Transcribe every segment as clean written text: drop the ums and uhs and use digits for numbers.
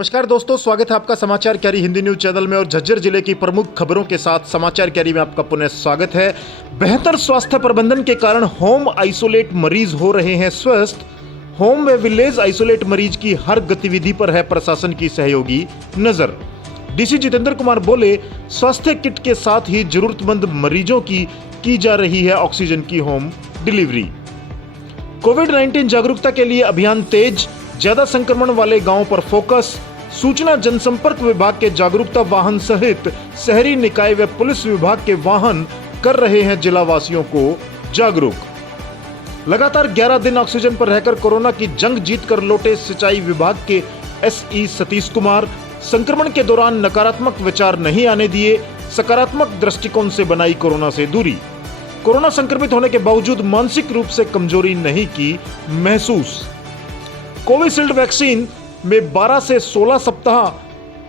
नमस्कार दोस्तों, स्वागत है आपका समाचार क्यारी हिंदी न्यूज चैनल में और झज्जर जिले की प्रमुख खबरों के साथ समाचार क्यारी में आपका पुनः स्वागत है। बेहतर स्वास्थ्य प्रबंधन के कारण होम आइसोलेट मरीज हो रहे हैं स्वस्थ। होम व विलेज आइसोलेट मरीज की हर गतिविधि पर है प्रशासन की सहयोगी नजर। डीसी जितेंद्र कुमार बोले, स्वास्थ्य किट के साथ ही जरूरतमंद मरीजों की जा रही है ऑक्सीजन की होम डिलीवरी। कोविड-19 जागरूकता के लिए अभियान तेज, ज्यादा संक्रमण वाले गांवों पर फोकस। सूचना जनसंपर्क विभाग के जागरूकता वाहन सहित शहरी निकाय व पुलिस विभाग के वाहन कर रहे हैं जिला वासियों को जागरूक। लगातार 11 दिन ऑक्सीजन पर रहकर कोरोना की जंग जीतकर लौटे सिंचाई विभाग के एसई सतीश कुमार। संक्रमण के दौरान नकारात्मक विचार नहीं आने दिए, सकारात्मक दृष्टिकोण से बनाई कोरोना से दूरी। कोरोना संक्रमित होने के बावजूद मानसिक रूप से कमजोरी नहीं की महसूस। कोविशील्ड वैक्सीन में 12 से 16 सप्ताह,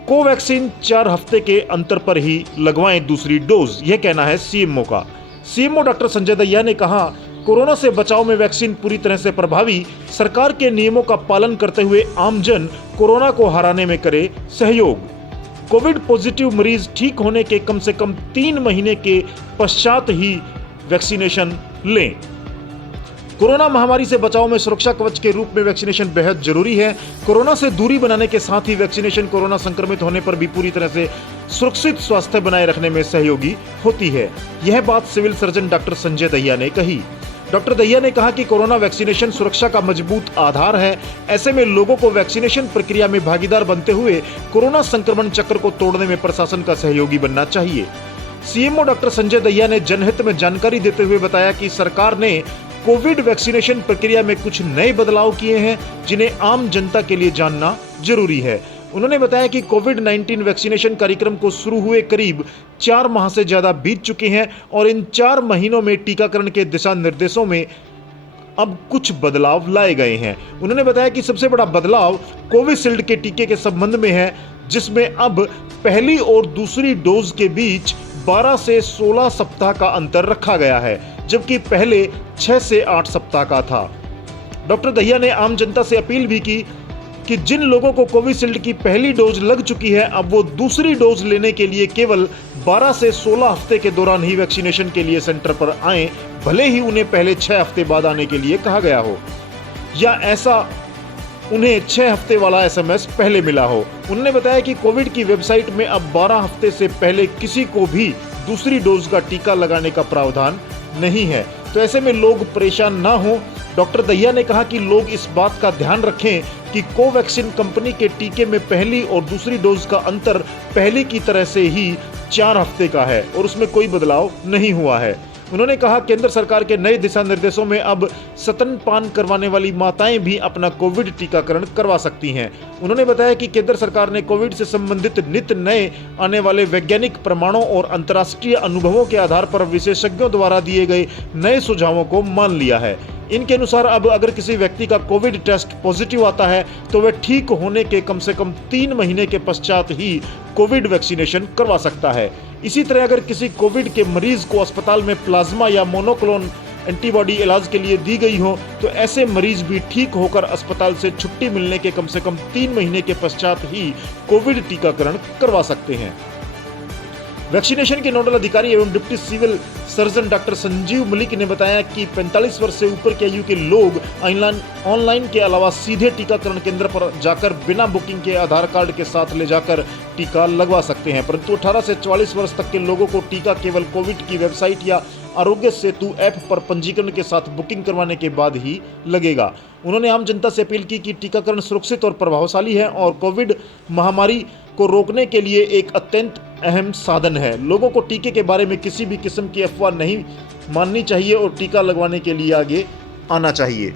कोवैक्सीन 4 हफ्ते के अंतर पर ही लगवाएं दूसरी डोज, यह कहना है सीएमओ का। सीएमओ डॉक्टर संजय दहिया ने कहा, कोरोना से बचाव में वैक्सीन पूरी तरह से प्रभावी, सरकार के नियमों का पालन करते हुए आमजन कोरोना को हराने में करे सहयोग। कोविड पॉजिटिव मरीज ठीक होने के कम से कम 3 महीने के पश्चात ही वैक्सीनेशन लें। कोरोना महामारी से बचाव में सुरक्षा कवच के रूप में वैक्सीनेशन बेहद जरूरी है। कोरोना से दूरी बनाने के साथ ही वैक्सीनेशन कोरोना संक्रमित होने पर भी पूरी तरह से सुरक्षित स्वास्थ्य बनाए रखने में सहयोगी होती है। यह बात civil surgeon doctor Sanjay Dahiya ने कही। डॉक्टर दहिया ने कहा कि कोरोना वैक्सीनेशन सुरक्षा का मजबूत आधार है। ऐसे में लोगों को वैक्सीनेशन प्रक्रिया में भागीदार बनते हुए कोरोना संक्रमण चक्र को तोड़ने में प्रशासन का सहयोगी बनना चाहिए। सीएमओ डॉक्टर संजय दहिया ने जनहित में जानकारी देते हुए बताया कि सरकार ने कोविड वैक्सीनेशन प्रक्रिया में कुछ नए बदलाव किए हैं, जिन्हें आम जनता के लिए जानना जरूरी है। उन्होंने बताया कि कोविड-19 वैक्सीनेशन कार्यक्रम को शुरू हुए करीब 4 माह से ज्यादा बीत चुके हैं और इन 4 महीनों में टीकाकरण के दिशा निर्देशों में अब कुछ बदलाव लाए गए हैं। उन्होंने बताया कि सबसे बड़ा बदलाव कोविशील्ड के टीके के संबंध में है, जिसमें अब पहली और दूसरी डोज के बीच 12 से 16 सप्ताह का अंतर रखा गया है, जबकि पहले 6 से 8 सप्ताह का था। डॉक्टर दहिया ने आम जनता से अपील भी की कि जिन लोगों को कोविशील्ड की पहली डोज लग चुकी है, अब वो दूसरी डोज लेने के लिए केवल 12 से 16 हफ्ते के दौरान ही वैक्सीनेशन के लिए सेंटर पर आएं, भले ही उन्हें पहले 6 हफ्ते बाद आने के लिए कहा गया हो या ऐसा उन्हें 6 हफ्ते वाला एसएमएस पहले मिला हो। उन्होंने बताया कि कोविड की वेबसाइट में अब 12 हफ्ते से पहले किसी को भी दूसरी डोज का टीका लगाने का प्रावधान नहीं है, तो ऐसे में लोग परेशान ना हो। डॉक्टर दहिया ने कहा कि लोग इस बात का ध्यान रखें कि कोवैक्सीन कंपनी के टीके में पहली और दूसरी डोज का अंतर पहले की तरह से ही 4 हफ्ते का है और उसमें कोई बदलाव नहीं हुआ है। उन्होंने कहा, केंद्र सरकार के नए दिशा निर्देशों में अब स्तनपान करवाने वाली माताएं भी अपना कोविड टीकाकरण करवा सकती हैं। उन्होंने बताया कि केंद्र सरकार ने कोविड से संबंधित नित्य नए आने वाले वैज्ञानिक प्रमाणों और अंतर्राष्ट्रीय अनुभवों के आधार पर विशेषज्ञों द्वारा दिए गए नए सुझावों को मान लिया है। इनके अनुसार अब अगर किसी व्यक्ति का कोविड टेस्ट पॉजिटिव आता है तो वह ठीक होने के कम से कम 3 महीने के पश्चात ही कोविड वैक्सीनेशन करवा सकता है। इसी तरह अगर किसी कोविड के मरीज को अस्पताल में प्लाज्मा या मोनोक्लोनल एंटीबॉडी इलाज के लिए दी गई हो, तो ऐसे मरीज भी ठीक होकर अस्पताल से छुट्टी मिलने के कम से कम 3 महीने के पश्चात ही कोविड टीकाकरण करवा सकते हैं। वैक्सीनेशन के नोडल अधिकारी एवं deputy civil surgeon doctor Sanjeev Malik ने बताया कि 45 वर्ष से ऊपर की आयु के लोग ऑनलाइन के अलावा सीधे टीकाकरण केंद्र पर जाकर बिना बुकिंग के आधार कार्ड के साथ ले जाकर टीका लगवा सकते हैं, परंतु 18 से 44 वर्ष तक के लोगों को टीका केवल कोविड की वेबसाइट या आरोग्य सेतु ऐप पर पंजीकरण के साथ बुकिंग करवाने के बाद ही लगेगा। उन्होंने आम जनता से अपील की कि टीकाकरण सुरक्षित और प्रभावशाली है और कोविड महामारी को रोकने के लिए एक अत्यंत अहम साधन है। लोगों को टीके के बारे में किसी भी किस्म की अफवाह नहीं माननी चाहिए और टीका लगवाने के लिए आगे आना चाहिए।